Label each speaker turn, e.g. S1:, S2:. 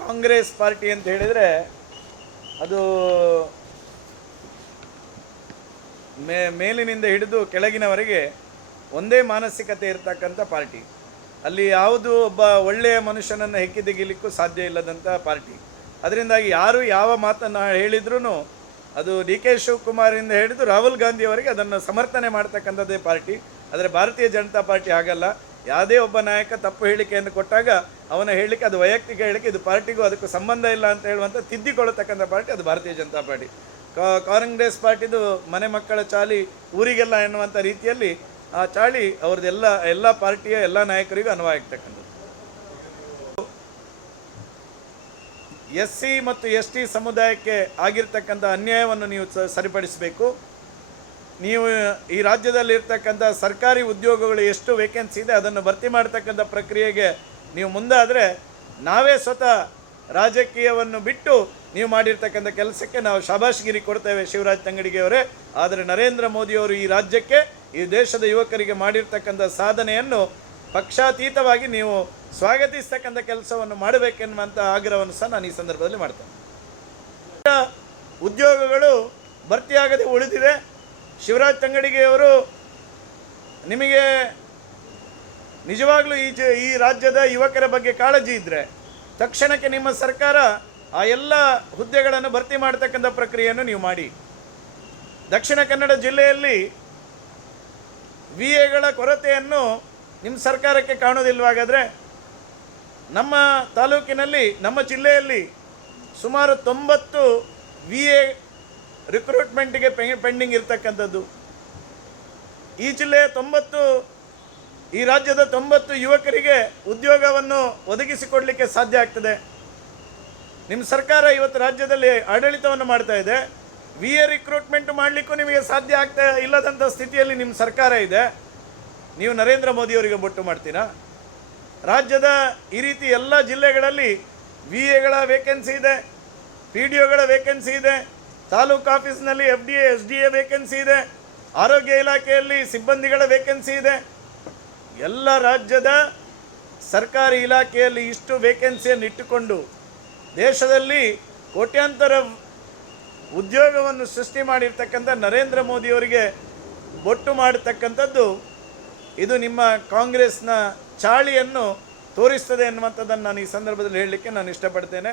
S1: Congress party ಅಂತ ಹೇಳಿದರೆ ಅದು ಮೇ ಮೇಲಿನಿಂದ ಹಿಡಿದು ಕೆಳಗಿನವರೆಗೆ ಒಂದೇ ಮಾನಸಿಕತೆ ಇರತಕ್ಕಂಥ ಪಾರ್ಟಿ. ಅಲ್ಲಿ ಯಾವುದು ಒಬ್ಬ ಒಳ್ಳೆಯ ಮನುಷ್ಯನನ್ನು ಹೆಕ್ಕಿ ತೆಗಿಲಿಕ್ಕೂ ಸಾಧ್ಯ ಇಲ್ಲದಂಥ ಪಾರ್ಟಿ. ಅದರಿಂದಾಗಿ ಯಾರು ಯಾವ ಮಾತನ್ನು ಹೇಳಿದ್ರೂ ಅದು ಡಿ ಕೆ ಶಿವಕುಮಾರಿಂದ ಹಿಡಿದು ರಾಹುಲ್ ಗಾಂಧಿಯವರಿಗೆ ಅದನ್ನು ಸಮರ್ಥನೆ ಮಾಡ್ತಕ್ಕಂಥದ್ದೇ ಪಾರ್ಟಿ. ಆದರೆ ಭಾರತೀಯ ಜನತಾ ಪಾರ್ಟಿ ಹಾಗಲ್ಲ. ಯಾವುದೇ ಒಬ್ಬ ನಾಯಕ ತಪ್ಪು ಹೇಳಿಕೆಯನ್ನು ಕೊಟ್ಟಾಗ ಅವನ ಹೇಳಿಕೆ ಅದು ವೈಯಕ್ತಿಕ ಹೇಳಿಕೆ ಇದು ಪಾರ್ಟಿಗೂ ಅದಕ್ಕೂ ಸಂಬಂಧ ಇಲ್ಲ ಅಂತ ಹೇಳುವಂಥ ತಿದ್ದಿಕೊಳ್ಳತಕ್ಕಂಥ ಪಾರ್ಟಿ, ಅದು ಭಾರತೀಯ ಜನತಾ ಪಾರ್ಟಿ. ಕಾಂಗ್ರೆಸ್ ಪಾರ್ಟಿದು ಮನೆ ಮಕ್ಕಳ ಚಾಲಿ ಊರಿಗೆಲ್ಲ ಎನ್ನುವಂಥ ರೀತಿಯಲ್ಲಿ ಆ ಚಾಳಿ ಅವ್ರದ್ದೆಲ್ಲ, ಎಲ್ಲ ಪಾರ್ಟಿಯ ಎಲ್ಲ ನಾಯಕರಿಗೂ ಅನ್ವಯ ಆಗ್ತಕ್ಕಂಥದ್ದು. ಎಸ್ ಸಿ ಮತ್ತು ಎಸ್ ಟಿ ಸಮುದಾಯಕ್ಕೆ ಆಗಿರ್ತಕ್ಕಂಥ ಅನ್ಯಾಯವನ್ನು ನೀವು ಸರಿಪಡಿಸಬೇಕು. ನೀವು ಈ ರಾಜ್ಯದಲ್ಲಿ ಇರ್ತಕ್ಕಂಥ ಸರ್ಕಾರಿ ಉದ್ಯೋಗಗಳು ಎಷ್ಟು ವೇಕೆನ್ಸಿ ಇದೆ ಅದನ್ನು ಭರ್ತಿ ಮಾಡ್ತಕ್ಕಂಥ ಪ್ರಕ್ರಿಯೆಗೆ ನೀವು ಮುಂದಾದರೆ ನಾವೇ ಸ್ವತಃ ರಾಜಕೀಯವನ್ನು ಬಿಟ್ಟು ನೀವು ಮಾಡಿರ್ತಕ್ಕಂಥ ಕೆಲಸಕ್ಕೆ ನಾವು ಶಾಬಾಷ್ಗಿರಿ ಕೊಡ್ತೇವೆ ಶಿವರಾಜ್ ತಂಗಡಿಗೆಯವರೇ ಆದರೆ ನರೇಂದ್ರ ಮೋದಿಯವರು ಈ ರಾಜ್ಯಕ್ಕೆ, ಈ ದೇಶದ ಯುವಕರಿಗೆ ಮಾಡಿರ್ತಕ್ಕಂಥ ಸಾಧನೆಯನ್ನು ಪಕ್ಷಾತೀತವಾಗಿ ನೀವು ಸ್ವಾಗತಿಸ್ತಕ್ಕಂಥ ಕೆಲಸವನ್ನು ಮಾಡಬೇಕೆನ್ನುವಂಥ ಆಗ್ರಹವನ್ನು ಸಹ ನಾನು ಈ ಸಂದರ್ಭದಲ್ಲಿ ಮಾಡ್ತೇನೆ. ಉದ್ಯೋಗಗಳು ಭರ್ತಿಯಾಗದೆ ಉಳಿದಿದೆ. ಶಿವರಾಜ್ ತಂಗಡಿಗೆಯವರು ನಿಮಗೆ ನಿಜವಾಗ್ಲೂ ಈ ಈ ರಾಜ್ಯದ ಯುವಕರ ಬಗ್ಗೆ ಕಾಳಜಿ ಇದ್ದರೆ ತಕ್ಷಣಕ್ಕೆ ನಿಮ್ಮ ಸರ್ಕಾರ ಆ ಎಲ್ಲ ಹುದ್ದೆಗಳನ್ನು ಭರ್ತಿ ಮಾಡತಕ್ಕಂಥ ಪ್ರಕ್ರಿಯೆಯನ್ನು ನೀವು ಮಾಡಿ. ದಕ್ಷಿಣ ಕನ್ನಡ ಜಿಲ್ಲೆಯಲ್ಲಿ ವಿ ಎಗಳ ಕೊರತೆಯನ್ನು ನಿಮ್ಮ ಸರ್ಕಾರಕ್ಕೆ ಕಾಣೋದಿಲ್ವಾಗಾದರೆ ನಮ್ಮ ತಾಲೂಕಿನಲ್ಲಿ, ನಮ್ಮ ಜಿಲ್ಲೆಯಲ್ಲಿ ಸುಮಾರು ತೊಂಬತ್ತು ವಿ ಎ ರಿಕ್ರೂಟ್ಮೆಂಟಿಗೆ ಪೆಂಡಿಂಗ್ ಇರತಕ್ಕಂಥದ್ದು. ಈ ಜಿಲ್ಲೆಯ ತೊಂಬತ್ತು, ಈ ರಾಜ್ಯದ ತೊಂಬತ್ತು ಯುವಕರಿಗೆ ಉದ್ಯೋಗವನ್ನು ಒದಗಿಸಿಕೊಡಲಿಕ್ಕೆ ಸಾಧ್ಯ ಆಗ್ತದೆ. ನಿಮ್ಮ ಸರ್ಕಾರ ಇವತ್ತು ರಾಜ್ಯದಲ್ಲಿ ಆಡಳಿತವನ್ನು ಮಾಡ್ತಾ ಇದೆ. ವಿ ಎ ರಿಕ್ರೂಟ್ಮೆಂಟ್ ಮಾಡಲಿಕ್ಕೂ ನಿಮಗೆ ಸಾಧ್ಯ ಆಗ್ತಾ ಇಲ್ಲದಂಥ ಸ್ಥಿತಿಯಲ್ಲಿ ನಿಮ್ಮ ಸರ್ಕಾರ ಇದೆ. ನೀವು ನರೇಂದ್ರ ಮೋದಿಯವರಿಗೆ ಬೊಟ್ಟು ಮಾಡ್ತೀರಾ? ರಾಜ್ಯದ ಈ ರೀತಿ ಎಲ್ಲ ಜಿಲ್ಲೆಗಳಲ್ಲಿ ವಿ ಎಗಳ ವೇಕೆನ್ಸಿ ಇದೆ ಪಿ ಡಿ ಒಗಳ ವೇಕೆನ್ಸಿ ಇದೆ ತಾಲೂಕು ಆಫೀಸ್ನಲ್ಲಿ F D A S D A vacancy ಇದೆ. ಆರೋಗ್ಯ ಇಲಾಖೆಯಲ್ಲಿ ಸಿಬ್ಬಂದಿಗಳ ವೇಕೆನ್ಸಿ ಇದೆ. ಎಲ್ಲ ರಾಜ್ಯದ ಸರ್ಕಾರಿ ಇಲಾಖೆಯಲ್ಲಿ ಇಷ್ಟು ವೇಕೆನ್ಸಿಯನ್ನು ಇಟ್ಟುಕೊಂಡು ದೇಶದಲ್ಲಿ ಕೋಟ್ಯಾಂತರ ಉದ್ಯೋಗವನ್ನು ಸೃಷ್ಟಿ ಮಾಡಿರ್ತಕ್ಕಂಥ ನರೇಂದ್ರ ಮೋದಿಯವರಿಗೆ ಬೊಟ್ಟು ಮಾಡತಕ್ಕಂಥದ್ದು ಇದು ನಿಮ್ಮ ಕಾಂಗ್ರೆಸ್ನ ಚಾಳಿಯನ್ನು ತೋರಿಸ್ತದೆ ಎನ್ನುವಂಥದ್ದನ್ನು ನಾನು ಈ ಸಂದರ್ಭದಲ್ಲಿ ಹೇಳಲಿಕ್ಕೆ ನಾನು ಇಷ್ಟಪಡ್ತೇನೆ.